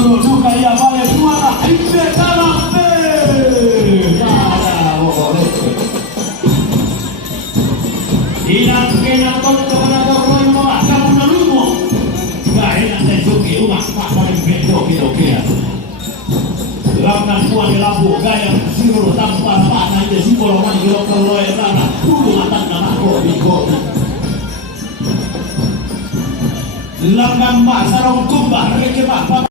solo juga ya vale suara impetana Inang kena tonto na roy mo kamu nalumo gaya na suki umak pa sa bedo kaya Lamnan kuah di lampu gaya siru tanpa panah di simbol man kilo keloy rana dulu matan nama kopi Lamnan mbak sarong kumbah reke mbak